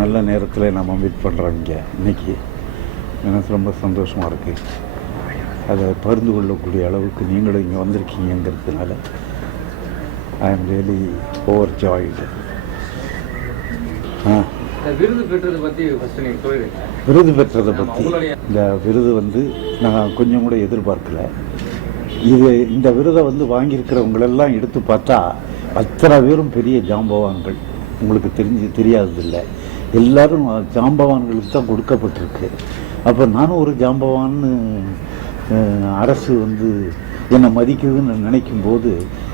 நல்ல நேரத்தில் நம்ம மீட் பண்ணுறோம் இங்கே இன்றைக்கி. எனக்கு ரொம்ப சந்தோஷமாக இருக்குது. அதை பகிர்ந்து கொள்ளக்கூடிய அளவுக்கு நீங்களும் இங்கே வந்திருக்கீங்கிறதுனால I am really over joyed. விருது பெற்றதை பற்றி விருது பெற்றதை பற்றி இந்த விருது நான் கொஞ்சம் கூட எதிர்பார்க்கல. இந்த விருதை வாங்கியிருக்கிறவங்களெல்லாம் எடுத்து பார்த்தா அத்தனை பேரும் பெரிய ஜாம்பவான்கள். உங்களுக்கு தெரியாததில்லை, எல்லோரும் ஜாம்பவான்களுக்கு தான் கொடுக்கப்பட்டிருக்கு. அப்போ நானும் ஒரு ஜாம்பவான்னு அரசு என்னை மதிக்குதுன்னு நினைக்கும் போது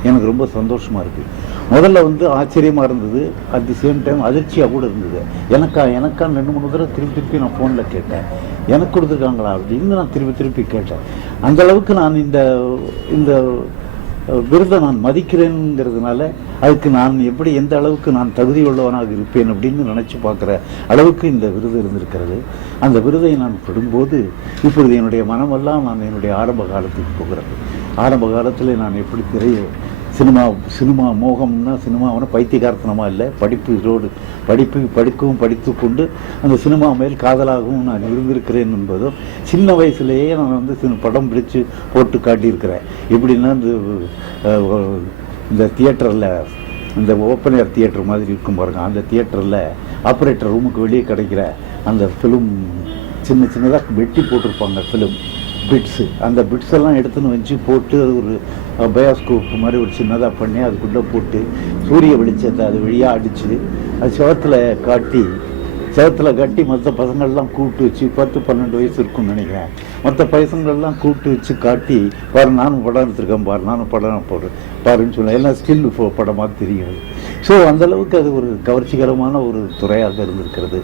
எனக்கு ரொம்ப சந்தோஷமாக இருக்குது. முதல்ல ஆச்சரியமாக இருந்தது, அட் தி சேம் டைம் அதிர்ச்சியாக கூட இருந்தது. எனக்கான 2-3 தடவை திருப்பி நான் ஃபோனில் கேட்டேன், எனக்கு கொடுத்துருக்காங்களா அப்படின்னு நான் திருப்பி கேட்டேன். அந்தளவுக்கு நான் இந்த விருதை நான் மதிக்கிறேங்கிறதுனால அதுக்கு நான் எந்த அளவுக்கு நான் தகுதியுள்ளவனாக இருப்பேன் அப்படின்னு நினச்சி பார்க்குற அளவுக்கு இந்த விருது இருந்திருக்கிறது. அந்த விருதை நான் பெறும்போது இப்பொழுது என்னுடைய மனமெல்லாம் நான் என்னுடைய ஆரம்ப காலத்துக்கு போகிறது. ஆரம்ப காலத்தில் நான் எப்படி சினிமா மோகம்னா சினிமாவுன்னா பைத்தியகார்த்தனமாக இல்லை, படித்து கொண்டு அந்த சினிமா மேல் காதலாகவும் நான் இருந்திருக்கிறேன் என்பதும் சின்ன வயசுலேயே நான் படம் பிடிச்சு போட்டு காட்டியிருக்கிறேன். எப்படின்னா இந்த தியேட்டரில், இந்த ஓப்பன் ஏர் தியேட்டர் மாதிரி இருக்கும் பாருங்க, அந்த தியேட்டரில் ஆப்ரேட்டர் ரூமுக்கு வெளியே கிடைக்கிற அந்த ஃபிலிம் சின்னதாக வெட்டி போட்டிருப்பாங்க ஃபிலிம் பிட்ஸு. அந்த பிட்ஸ் எல்லாம் எடுத்துன்னு வச்சு போட்டு ஒரு பயோஸ்கோப் மாதிரி ஒரு சின்னதாக பண்ணி அதுக்குள்ளே போட்டு சூரிய வெளிச்சத்தை அது வழியாக அடித்து அது செவத்தில் காட்டி மற்ற பசங்கள்லாம் கூப்பிட்டு வச்சு 10-12 வயசு இருக்குன்னு நினைக்கிறேன். மற்ற பசங்கள்லாம் கூப்பிட்டு வச்சு காட்டி பாரு நானும் படம் எடுத்திருக்கேன், நானும் படம் பாருன்னு சொல்ல எல்லாம் ஸ்டில் படமாக தெரிகிறது. ஸோ அந்தளவுக்கு அது ஒரு கவர்ச்சிகரமான ஒரு துறையாக இருந்திருக்கிறது.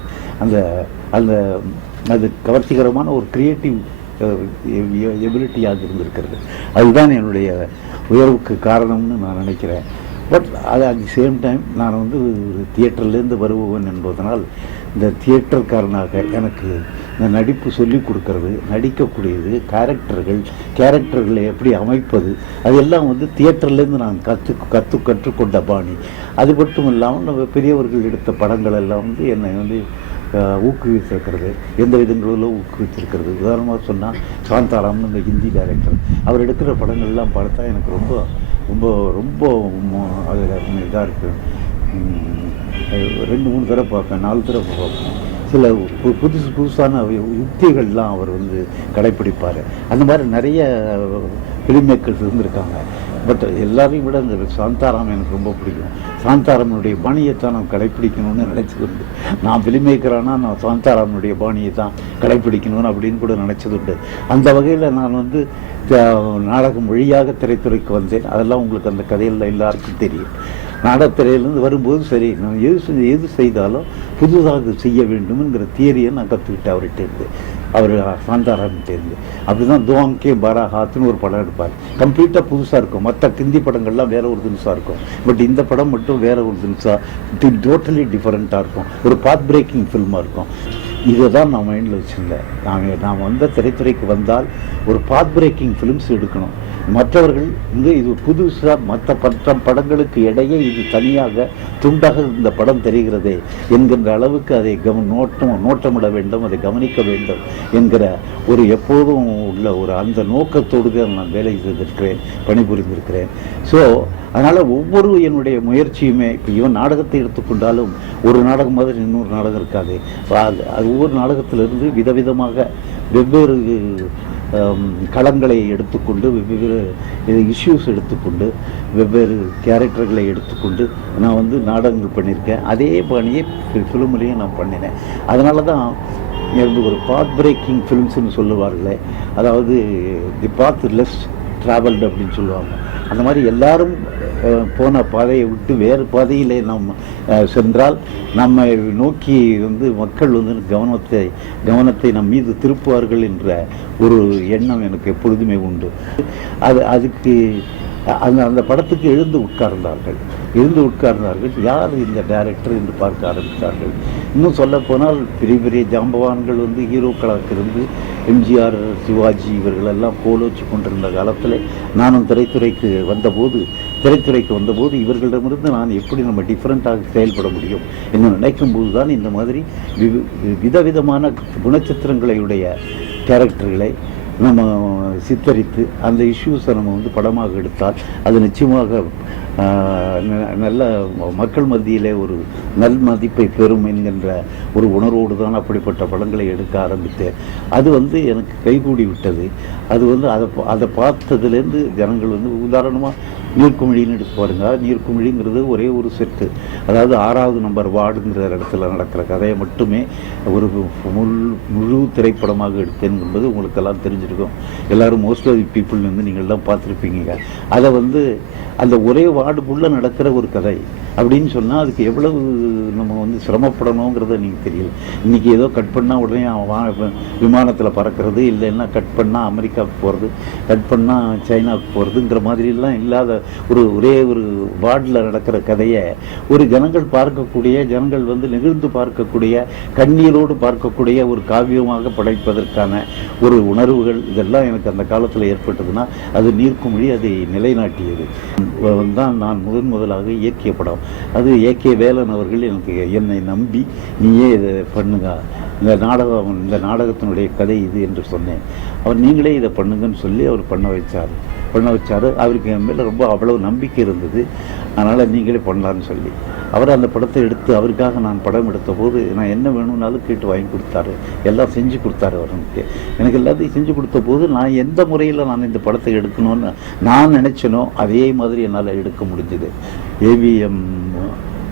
அது கவர்ச்சிகரமான ஒரு கிரியேட்டிவ் எபிலிட்டியாக இருந்திருக்கிறது. அதுதான் என்னுடைய உயர்வுக்கு காரணம்னு நான் நினைக்கிறேன். பட் அது அட் தி சேம் டைம் நான் ஒரு தியேட்டர்லேருந்து வருபவன் என்பதனால் இந்த தியேட்டர்காரனாக எனக்கு இந்த நடிப்பு சொல்லிக் கொடுக்கறது, நடிக்கக்கூடியது, கேரக்டர்களை எப்படி அமைப்பது, அதெல்லாம் தியேட்டர்லேருந்து நான் கற்றுக்கொண்ட பாணி. அது மட்டும் இல்லாமல் நம்ம பெரியவர்கள் எடுத்த படங்கள் எல்லாம் என்னை ஊக்குவித்திருக்கிறது, எந்த விதங்களிலும் ஊக்குவித்திருக்கிறது. உதாரணமாக சொன்னால் சாந்தாராம்னு இந்த ஹிந்தி டைரக்டர், அவர் எடுக்கிற படங்கள்லாம் பார்த்தா எனக்கு ரொம்ப ரொம்ப ரொம்ப அதில் இதாக இருக்குது. 2-3 தடவை பார்ப்பேன், 4 தடவை பார்ப்பேன். சில புதுசான யுக்திகள்லாம் அவர் கடைப்பிடிப்பார். அந்த மாதிரி நிறைய ஃபிலிம் மேக்கர்ஸ் இருந்திருக்காங்க. பட் எல்லாரையும் விட இந்த சாந்தாராம் எனக்கு ரொம்ப பிடிக்கும். சாந்தாராமனுடைய பாணியைத்தான் நான் கடைப்பிடிக்கணும்னு நினச்சதுண்டு. நான் ஃபிலிம் மேக்கரானா நான் சாந்தாராமனுடைய பாணியை தான் கடைப்பிடிக்கணும்னு அப்படின்னு கூட நினச்சதுண்டு. அந்த வகையில் நான் நாடகம் வழியாக திரைத்துறைக்கு வந்தேன். அதெல்லாம் உங்களுக்கு அந்த கதையில் எல்லாருக்கும் தெரியும். நாடகத்திரையிலேருந்து வரும்போது சரி, நான் எது செய்தாலும் புதுதாக செய்ய வேண்டும்ங்கிற தியரியை நான் கற்றுக்கிட்டேன் அவர்கிட்டேருந்து, அவர் சாந்தாராம்கிட்டேருந்து. அப்படி தான் துவாங்கே பாராஹாத்துன்னு ஒரு படம் எடுப்பார். கம்ப்ளீட்டாக புதுசாக இருக்கும். மற்ற ஹிந்தி படங்கள்லாம் வேறு ஒரு தினுசாக இருக்கும். பட் இந்த படம் மட்டும் வேறு ஒரு தினுசாக டோட்டலி டிஃப்ரெண்ட்டாக இருக்கும். ஒரு பாத் பிரேக்கிங் ஃபில்மாக இருக்கும். இதை தான் நான் மைண்டில் வச்சுருந்தேன். நான் வந்த திரைத்துறைக்கு வந்தால் ஒரு பாத் பிரேக்கிங் ஃபிலிம்ஸ் எடுக்கணும். மற்றவர்கள் இது புதுசாக மற்ற படங்களுக்கு இடையே இது தனியாக துண்டாக இந்த படம் தெரிகிறதே என்கின்ற அளவுக்கு அதை நோட்டமிட வேண்டும், அதை கவனிக்க வேண்டும் என்கிற ஒரு எப்போதும் உள்ள ஒரு அந்த நோக்கத்தோடு நான் வேலை செய்திருக்கிறேன், பணிபுரிந்திருக்கிறேன். ஸோ அதனால் ஒவ்வொரு என்னுடைய முயற்சியுமே, இப்போ இவன் நாடகத்தை எடுத்துக்கொண்டாலும் ஒரு நாடகம் மாதிரி இன்னொரு நாடகம் இருக்காது. அது ஒவ்வொரு நாடகத்திலிருந்து விதவிதமாக வெவ்வேறு களங்களை எடுத்துக்கொண்டு, வெவ்வேறு இஷ்யூஸ் எடுத்துக்கொண்டு, வெவ்வேறு கேரக்டர்களை எடுத்துக்கொண்டு நான் நாடகங்கள் பண்ணியிருக்கேன். அதே பாணியை ஃபிலிம்லேயும் நான் பண்ணினேன். அதனால தான் ஒரு பாத் பிரேக்கிங் ஃபிலிம்ஸ்னு சொல்லுவார்களே, அதாவது தி பாத் லெஸ் ட்ராவல்டு அப்படின்னு சொல்லுவாங்க. அந்த மாதிரி எல்லாரும் போன பாதையை விட்டு வேறு பாதையிலே நாம் சென்றால் நம்மை நோக்கி மக்கள் கவனத்தை நம் மீது திருப்புவார்கள் என்ற ஒரு எண்ணம் எனக்கு எப்பொழுதுமே உண்டு. அதுக்கு அந்த படத்துக்கு எழுந்து உட்கார்ந்தார்கள். இருந்து உட்கார்ந்தார்கள். யார் இந்த டைரக்டர் என்று பார்க்க ஆரம்பித்தார்கள். இன்னும் சொல்லப்போனால் பெரிய பெரிய ஜாம்பவான்கள் வந்து ஹீரோக்களாக இருந்து எம்ஜிஆர், சிவாஜி இவர்களெல்லாம் கோலோச்சி கொண்டிருந்த காலத்தில் நானும் திரைத்துறைக்கு வந்தபோது இவர்களிடமிருந்து நான் எப்படி நம்ம டிஃப்ரெண்ட்டாக செயல்பட முடியும் என்று நினைக்கும் போது தான் இந்த மாதிரி விதவிதமான குணச்சித்திரங்களுடைய கேரக்டர்களை நம்ம சித்தரித்து அந்த இஷ்யூஸை நம்ம வந்து படமாக எடுத்தால் அது நிச்சயமாக நல்ல மக்கள் மத்தியிலே ஒரு நல் மதிப்பை பெறும் என்கின்ற ஒரு உணர்வோடு தான் அப்படிப்பட்ட படங்களை எடுக்க ஆரம்பித்தேன். அது வந்து எனக்கு கைகூடி விட்டது. அது வந்து அதை பார்த்ததுலேருந்து ஜனங்கள் வந்து உதாரணமாக நீர்க்குமிழின்னு எடுத்து பாருங்க. நீர்க்குமிழிங்கிறது ஒரே ஒரு செட்டு, அதாவது 6வது நம்பர் வார்டுங்கிற இடத்துல நடக்கிற கதையை மட்டுமே ஒரு முழு திரைப்படமாக எடுத்தேன் என்பது உங்களுக்கெல்லாம் தெரிஞ்சிருக்கும். எல்லோரும் மோஸ்ட் ஆஃப் தி பீப்புள் வந்து நீங்கள்லாம் பார்த்துருப்பீங்க. அதை வந்து அந்த ஒரே வார்டுக்குள்ளே நடக்கிற ஒரு கதை அப்படின்னு சொன்னால் அதுக்கு எவ்வளவு நம்ம வந்து சிரமப்படணுங்கிறத நீங்கள் தெரியல. இன்றைக்கி ஏதோ கட் பண்ணால் உடனே விமானத்தில் பறக்கிறது, இல்லைன்னா கட் பண்ணால் அமெரிக்காவுக்கு போகிறது, கட் பண்ணால் சைனாவுக்கு போகிறதுங்கிற மாதிரிலாம் இல்லாத ஒரே ஒரு வார்டில் நடக்கிற கதையை ஒரு ஜனங்கள் வந்து நெகிழ்ந்து பார்க்கக்கூடிய, கண்ணீரோடு பார்க்கக்கூடிய ஒரு காவியமாக படைப்பதற்கான ஒரு உணர்வுகள் இதெல்லாம் எனக்கு அந்த காலத்தில் ஏற்பட்டதுன்னா அது நீர்க்குமிழி அதை நிலைநாட்டியது தான். நான் முதலாக இயக்கிய படம் அது ஏகே வேலன் அவர்கள் என்னை நம்பி நீயே இதை பண்ணுங்க, இந்த நாடகத்தினுடைய கதை இது என்று சொன்னேன். அவர் நீங்களே இதை பண்ணுங்கன்னு சொல்லி அவர் பண்ண வச்சார். அவருக்கு என் மேலே ரொம்ப அவ்வளவு நம்பிக்கை இருந்தது. அதனால் நீங்களே பண்ணலான்னு சொல்லி அவர் அந்த படத்தை எடுத்து அவருக்காக நான் படம் எடுத்த போது நான் என்ன வேணும்னாலும் கேட்டு வாங்கி கொடுத்தாரு. எல்லாம் செஞ்சு கொடுத்தாரு. எனக்கு எல்லாத்தையும் செஞ்சு கொடுத்த போது நான் எந்த முறையில் நான் இந்த படத்தை எடுக்கணும்னு நான் நினச்சேனோ அதே மாதிரி என்னால் எடுக்க முடிஞ்சுது. ஏவிஎம்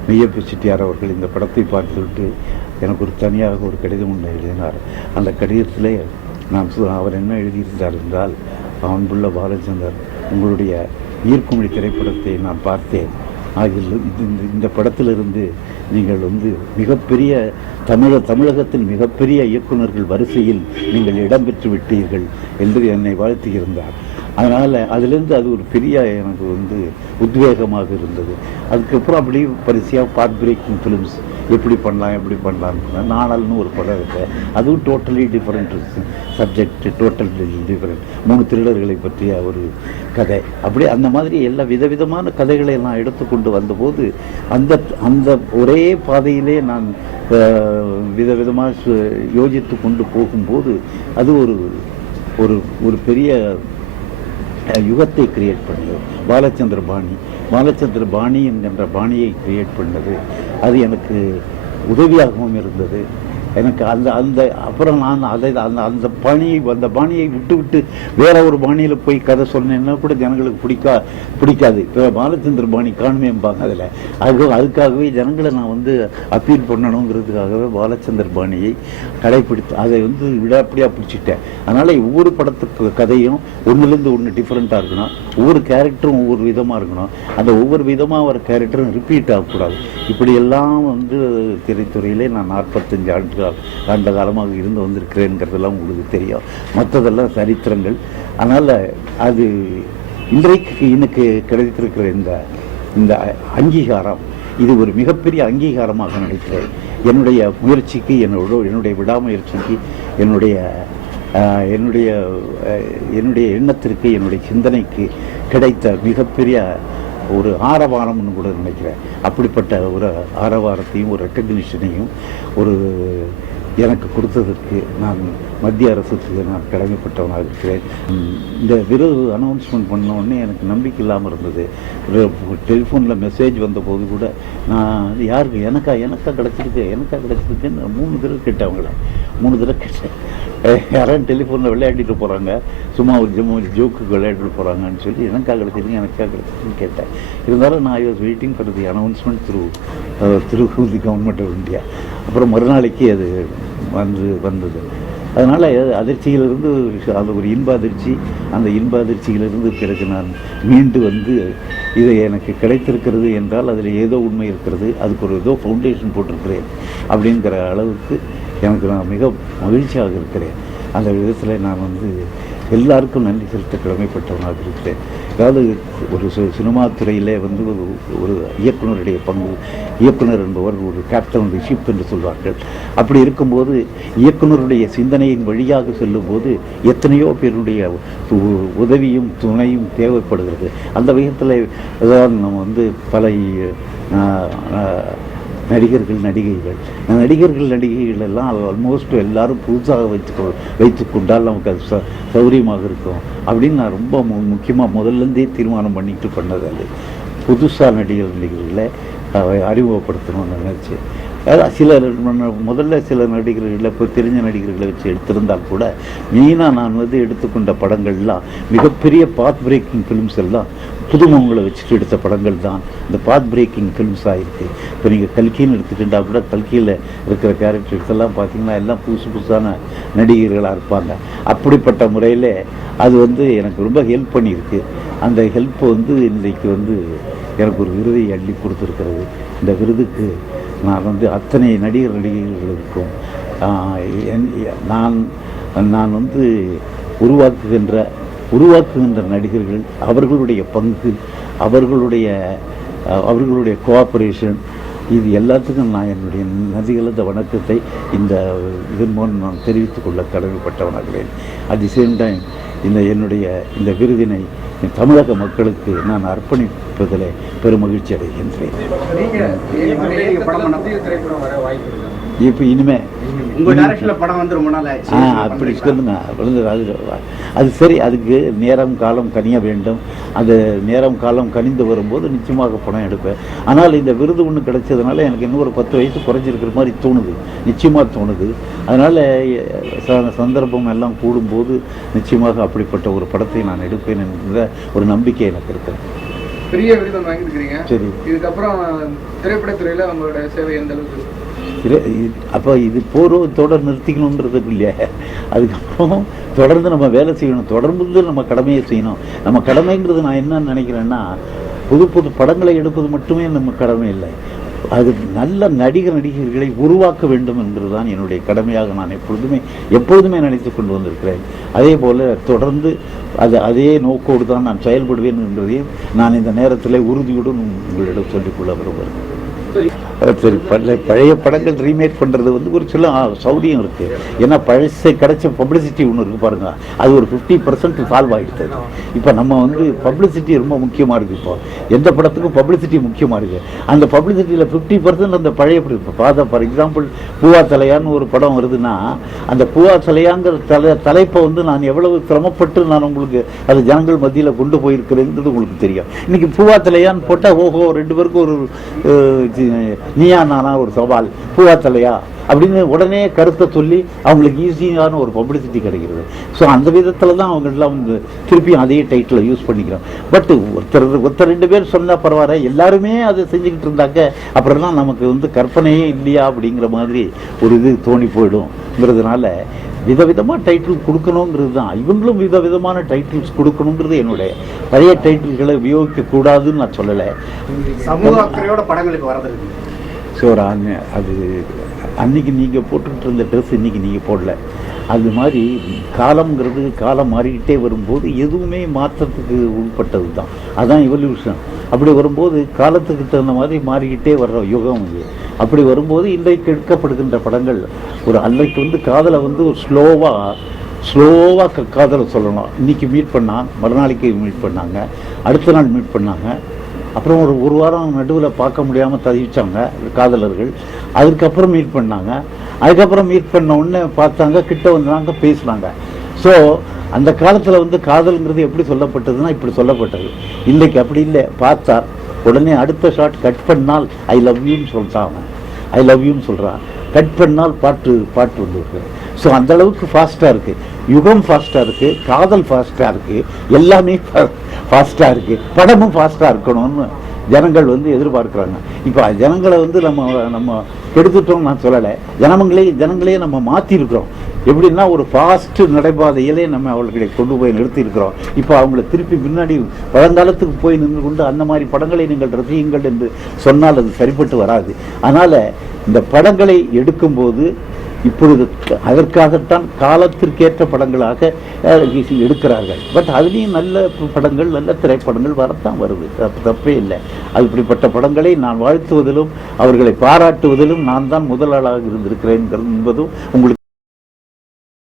மெய்யப்ப செட்டியார் அவர்கள் இந்த படத்தை பார்த்துவிட்டு எனக்கு ஒரு தனியாக ஒரு கடிதம் ஒன்று எழுதினார். அந்த கடிதத்திலே அவர் என்ன எழுதியிருந்தார் என்றால், அன்புள்ள பாலச்சந்தர், உங்களுடைய நீர்க்குமிழி திரைப்படத்தை நான் பார்த்தேன். ஆகிய இந்த படத்திலிருந்து நீங்கள் வந்து மிகப்பெரிய தமிழகத்தின் மிகப்பெரிய இயக்குநர்கள் வரிசையில் நீங்கள் இடம்பெற்று விட்டீர்கள் என்று என்னை வாழ்த்தியிருந்தார். அதனால் அதிலிருந்து அது ஒரு பெரிய எனக்கு வந்து உத்வேகமாக இருந்தது. அதுக்கப்புறம் அப்படி பரிசையாக பார்ட் பிரேக்கிங் ஃபிலிம்ஸ் எப்படி பண்ணலான்னு நாணல்னு ஒரு படம் இருக்கேன். அதுவும் totally different subject, totally different. 3 திருடர்களை பற்றிய ஒரு கதை. அப்படி அந்த மாதிரி எல்லா விதவிதமான கதைகளை நான் எடுத்துக்கொண்டு வந்தபோது அந்த ஒரே பாதையிலே நான் விதவிதமாக யோசித்து கொண்டு போகும்போது அது ஒரு பெரிய யுகத்தை கிரியேட் பண்ணது. பாலச்சந்திர பாணி என்கின்ற பாணியை கிரியேட் பண்ணது. அது எனக்கு உதவியாகவும் இருந்தது. எனக்கு அப்புறம் நான் அந்த பாணியை விட்டு வேற ஒரு பாணியில் போய் கதை சொன்னேன்னா கூட ஜனங்களுக்கு பிடிக்காது. இப்போ பாலச்சந்திர பாணி காணுமேம்பாங்க. அதுக்காகவே ஜனங்களை நான் வந்து அப்பீல் பண்ணணுங்கிறதுக்காகவே பாலச்சந்திர பாணியை கடைப்பிடித்து அதை வந்து விடாப்படியாக பிடிச்சிட்டேன். அதனால் ஒவ்வொரு படத்துக்கு கதையும் ஒன்றுலேருந்து ஒன்று டிஃப்ரெண்ட்டாக இருக்கணும். ஒவ்வொரு கேரக்டரும் ஒவ்வொரு விதமாக இருக்கணும். அந்த ஒவ்வொரு விதமாக வர கேரக்டரும் ரிப்பீட் ஆகக்கூடாது. இப்படியெல்லாம் வந்து திரைத்துறையிலே நான் 45 ஆண்டு காலமாக இருந்து வந்திருக்கிறேங்கிறதெல்லாம் உங்களுக்கு தெரியும். மற்றதெல்லாம் சரித்திரங்கள். அதனால் அது இன்றைக்கு எனக்கு கிடைத்திருக்கிற இந்த அங்கீகாரம் இது ஒரு மிகப்பெரிய அங்கீகாரமாக நினைக்கிறேன். என்னுடைய முயற்சிக்கு, என்னுடைய விடாமுயற்சிக்கு, என்னுடைய எண்ணத்திற்கு, என்னுடைய சிந்தனைக்கு கிடைத்த மிகப்பெரிய ஒரு ஆரவாரம்னு கூட நினைக்கிறேன். அப்படிப்பட்ட ஒரு ஆரவாரத்தையும் ஒரு ரெக்கக்னிஷனையும் எனக்கு கொடுத்ததற்கு நான் மத்திய அரசுக்கு நான் கடமைப்பட்டவனாக இருக்கிறேன். இந்த விருது அனௌன்ஸ்மெண்ட் பண்ண உடனே எனக்கு நம்பிக்கை இல்லாமல் இருந்தது. டெலிஃபோனில் மெசேஜ் வந்தபோது கூட நான் யாருக்கு எனக்கா கிடச்சிருக்குன்னு 3 தடவை கேட்டேன். அவங்கள 3 தடவை கேட்டேன். யாரும் டெலிஃபோனில் விளையாடிட்டு போகிறாங்க, சும்மா ஒரு ஜோக்குக்கு விளையாடிட்டு போகிறாங்கன்னு சொல்லி எனக்கா கிடச்சிருக்குன்னு கேட்டேன். இருந்தாலும் நான் was waiting for the announcement through the government of India. அப்புறம் மறுநாளைக்கு அது வந்தது. அதனால் அதிர்ச்சியிலிருந்து அது ஒரு இன்ப அதிர்ச்சி. அந்த இன்ப அதிர்ச்சியிலிருந்து பிறகு நான் மீண்டு வந்து இது எனக்கு கிடைத்திருக்கிறது என்றால் அதில் ஏதோ உண்மை இருக்கிறது, அதுக்கு ஏதோ ஃபவுண்டேஷன் போட்டிருக்கிறேன் அப்படிங்கிற அளவுக்கு எனக்கு நான் மிக மகிழ்ச்சியாக இருக்கிறேன். அந்த விதத்தில் நான் வந்து எல்லாருக்கும் நன்றி செலுத்த கடமைப்பட்டவனாக இருக்கிறேன். அதாவது ஒரு சினிமா துறையிலே வந்து ஒரு இயக்குனருடைய பங்கு, இயக்குனர் என்பவர் ஒரு கேப்டன் ஷிப் என்று சொல்வார்கள். அப்படி இருக்கும்போது இயக்குனருடைய சிந்தனையின் வழியாக செல்லும்போது எத்தனையோ பேருடைய உதவியும் துணையும் தேவைப்படுகிறது. அந்த விதத்தில் அதாவது நம்ம வந்து பல நடிகர்கள் எல்லாம் ஆல்மோஸ்ட் எல்லாரும் புதுசாக வைத்துக்கொண்டால் நமக்கு அது சௌரியமாக இருக்கும் அப்படின்னு நான் ரொம்ப முக்கியமாக முதல்லேருந்தே தீர்மானம் பண்ணிட்டு பண்ணது. அது புதுசாக நடிகர்களை அறிமுகப்படுத்தணும்னு நினச்சி முதல்ல சில நடிகர்களை இப்போ தெரிஞ்ச நடிகர்களை வச்சு எடுத்திருந்தால் கூட மெயினாக நான் வந்து எடுத்துக்கொண்ட படங்கள்லாம் மிகப்பெரிய பாத் பிரேக்கிங் ஃபிலிம்ஸ் எல்லாம் புதுமுகங்களை வச்சுட்டு எடுத்த படங்கள் தான் இந்த பாத் பிரேக்கிங் ஃபிலிம்ஸாக இருக்குது. இப்போ நீங்கள் கல்கின்னு எடுத்துக்கிட்டால் கூட கல்கியில் இருக்கிற கேரக்டர்ஸ் எல்லாம் பார்த்திங்கன்னா எல்லாம் புதுசான நடிகர்களாக இருப்பாங்க. அப்படிப்பட்ட முறையில் அது வந்து எனக்கு ரொம்ப ஹெல்ப் பண்ணியிருக்கு. அந்த ஹெல்ப் வந்து இன்றைக்கு வந்து எனக்கு ஒரு விருதை அள்ளி கொடுத்துருக்கிறது. இந்த விருதுக்கு நான் வந்து அத்தனை நடிகர்களுக்கும் நான் வந்து உருவாக்குகின்ற நடிகர்கள் அவர்களுடைய பங்கு, அவர்களுடைய கோஆப்ரேஷன், இது எல்லாத்துக்கும் நான் என்னுடைய நதிகளந்த வணக்கத்தை இதன் மூலம் நான் தெரிவித்துக் கொள்ள கடமைப்பட்டவனாகிறேன். அட் தி சேம் டைம் என்னுடைய இந்த விருதினை தமிழக மக்களுக்கு நான் அர்ப்பணிப்பதில் பெருமகிழ்ச்சி அடைகின்றேன். இப்போ இனிமேல் அப்படி சொல்லுங்க. அது சரி, அதுக்கு நேரம் காலம் கனிய வேண்டும். அந்த நேரம் காலம் கனிந்து வரும்போது நிச்சயமாக படம் எடுப்பேன். ஆனால் இந்த விருது ஒன்று கிடைச்சதுனால எனக்கு இன்னும் ஒரு 10 வயசு குறைஞ்சிருக்கிற மாதிரி தோணுது, நிச்சயமாக தோணுது. அதனால் சந்தர்ப்பம் எல்லாம் கூடும்போது நிச்சயமாக அப்படிப்பட்ட ஒரு படத்தை நான் எடுப்பேன் என்கிற ஒரு நம்பிக்கை எனக்கு இருக்கிறது. பெரிய விருது வாங்கியிருக்கிறீங்க. சரி, இதுக்கப்புறம் திரைப்படத்துறையில் உங்களோட சேவை எந்த அளவுக்கு? அப்போ இது தொடர் நிறுத்திக்கணுன்றதுக்கு இல்லையா, அதுக்கப்புறம் தொடர்ந்து நம்ம வேலை செய்யணும், தொடர்ந்து நம்ம கடமையை செய்யணும். நம்ம கடமைங்கிறது நான் என்ன நினைக்கிறேன்னா, புது படங்களை எடுப்பது மட்டுமே நம்ம கடமை இல்லை, அது நல்ல நடிகர்களை உருவாக்க வேண்டும் என்பது தான் என்னுடைய கடமையாக நான் எப்பொழுதுமே நினைத்து கொண்டு வந்திருக்கிறேன். அதே போல் தொடர்ந்து அதே நோக்கோடு தான் நான் செயல்படுவேன் என்பதையும் நான் இந்த நேரத்தில் உறுதியுடன் உங்களிடம் சொல்லிக்கொள்ள விரும்புகிறேன். சரி, பழைய படங்கள் ரீமேக் பண்ணுறது வந்து ஒரு சில சௌரியம் இருக்குது. ஏன்னா கிடைச்ச பப்ளிசிட்டி ஒன்று இருக்குது பாருங்கள், அது ஒரு 50% சால்வ் ஆகிடுது. இப்போ நம்ம வந்து பப்ளிசிட்டி ரொம்ப முக்கியமாக இருக்குது. இப்போ எந்த படத்துக்கும் பப்ளிசிட்டி முக்கியமாக இருக்குது. அந்த பப்ளிசிட்டியில் 50% அந்த பழைய ஃபார் எக்ஸாம்பிள் பூவா தலையான்னு ஒரு படம் வருதுன்னா, அந்த பூவா தலையாங்கிற தலைப்பை வந்து நான் எவ்வளவு சிரமப்பட்டு நான் உங்களுக்கு அது ஜனங்கள் மத்தியில் கொண்டு போயிருக்கிறேங்கிறது உங்களுக்கு தெரியும். இன்றைக்கி பூவா தலையான்னு போட்டால் ஓஹோ 2 பேருக்கும் ஒரு நீயா நானா ஒரு சவால், பூவா தலையா அப்படின்னு உடனே கருத்தை சொல்லி அவங்களுக்கு ஈஸியான ஒரு பப்ளிசிட்டி கிடைக்கிறது. ஸோ அந்த விதத்தில் தான் அவங்கெல்லாம் வந்து திருப்பியும் அதே டைட்டில் யூஸ் பண்ணிக்கிறோம். பட் ஒருத்தர் 2 பேர் சொன்னால் பரவாயில்ல, எல்லாருமே அதை செஞ்சுக்கிட்டு இருந்தாக்க அப்புறம் தான் நமக்கு வந்து கற்பனையே இல்லையா அப்படிங்கிற மாதிரி ஒரு இது தோணி போயிடும்ங்கிறதுனால விதவிதமாக டைட்டில் கொடுக்கணுங்கிறது தான். இவங்களும் விதவிதமான டைட்டில்ஸ் கொடுக்கணுங்கிறது என்னுடைய பழைய டைட்டில்களை உபயோகிக்கக்கூடாதுன்னு நான் சொல்லலை. சமூக அக்கறையோட படங்களுக்கு வரது. ஸோ அது அன்றைக்கி நீங்கள் போட்டுக்கிட்டு இருந்த ட்ரெஸ் இன்றைக்கி நீங்கள் போடல. அது மாதிரி காலம் மாறிக்கிட்டே வரும்போது எதுவுமே மாற்றத்துக்கு உட்பட்டது தான், அதுதான் எவல்யூஷன். அப்படி வரும்போது காலத்துக்கு தகுந்த மாதிரி மாறிக்கிட்டே வர்ற யுகம் இது. அப்படி வரும்போது இன்றைக்கு எடுக்கப்படுகின்ற படங்கள் அன்றைக்கு வந்து காதலை வந்து ஒரு ஸ்லோவாக காதலை சொல்லணும். இன்றைக்கி மீட் பண்ணால் மறுநாளைக்கு மீட் பண்ணாங்க, அடுத்த நாள் மீட் பண்ணாங்க, அப்புறம் ஒரு வாரம் நடுவில் பார்க்க முடியாமல் தவிச்சாங்க காதலர்கள். அதுக்கப்புறம் மீட் பண்ணாங்க, அதுக்கப்புறம் மீட் பண்ண உடனே பார்த்தாங்க, கிட்ட வந்தாங்க, பேசினாங்க. ஸோ அந்த காலத்தில் வந்து காதல்ங்கிறது எப்படி சொல்லப்பட்டதுன்னா இப்படி சொல்லப்பட்டது. இன்றைக்கு அப்படி இல்லை, பார்த்தார் உடனே அடுத்த ஷாட் கட் பண்ணால் ஐ லவ் யூன்னு சொல்லிட்டாங்க, ஐ லவ் யூன்னு சொல்கிறான், கட் பண்ணால் பாட்டு வந்துருக்கு. ஸோ அந்தளவுக்கு ஃபாஸ்ட்டாக இருக்குது, யுகம் ஃபாஸ்ட்டாக இருக்குது, காதல் ஃபாஸ்ட்டாக இருக்குது, எல்லாமே ஃபாஸ்ட்டாக இருக்குது, படமும் ஃபாஸ்ட்டாக இருக்கணும்னு ஜனங்கள் வந்து எதிர்பார்க்குறாங்க. இப்போ ஜனங்களை வந்து நம்ம கெடுத்துட்டோம் நான் சொல்லலை, ஜனங்களே நம்ம மாற்றிருக்கிறோம். எப்படின்னா ஒரு ஃபாஸ்ட்டு நடைபாதையிலே நம்ம அவர்களை கொண்டு போய் நிறுத்தியிருக்கிறோம். இப்போ அவங்கள திருப்பி முன்னாடி பழங்காலத்துக்கு போய் நின்று கொண்டு அந்த மாதிரி படங்களை நீங்கள் ரசியுங்கள் என்று சொன்னால் அது சரிப்பட்டு வராது. அதனால் இந்த படங்களை எடுக்கும்போது இப்பொழுது அதற்காகத்தான் காலத்திற்கேற்ற படங்களாக எடுக்கிறார்கள். பட் அதுலேயும் நல்ல படங்கள், நல்ல திரைப்படங்கள் வரத்தான் வருது, தப்பே இல்லை. அப்படிப்பட்ட படங்களை நான் வாழ்த்துவதிலும் அவர்களை பாராட்டுவதிலும் நான் தான் முதலாளாக இருந்திருக்கிறேன் என்பதும் உங்களுக்கு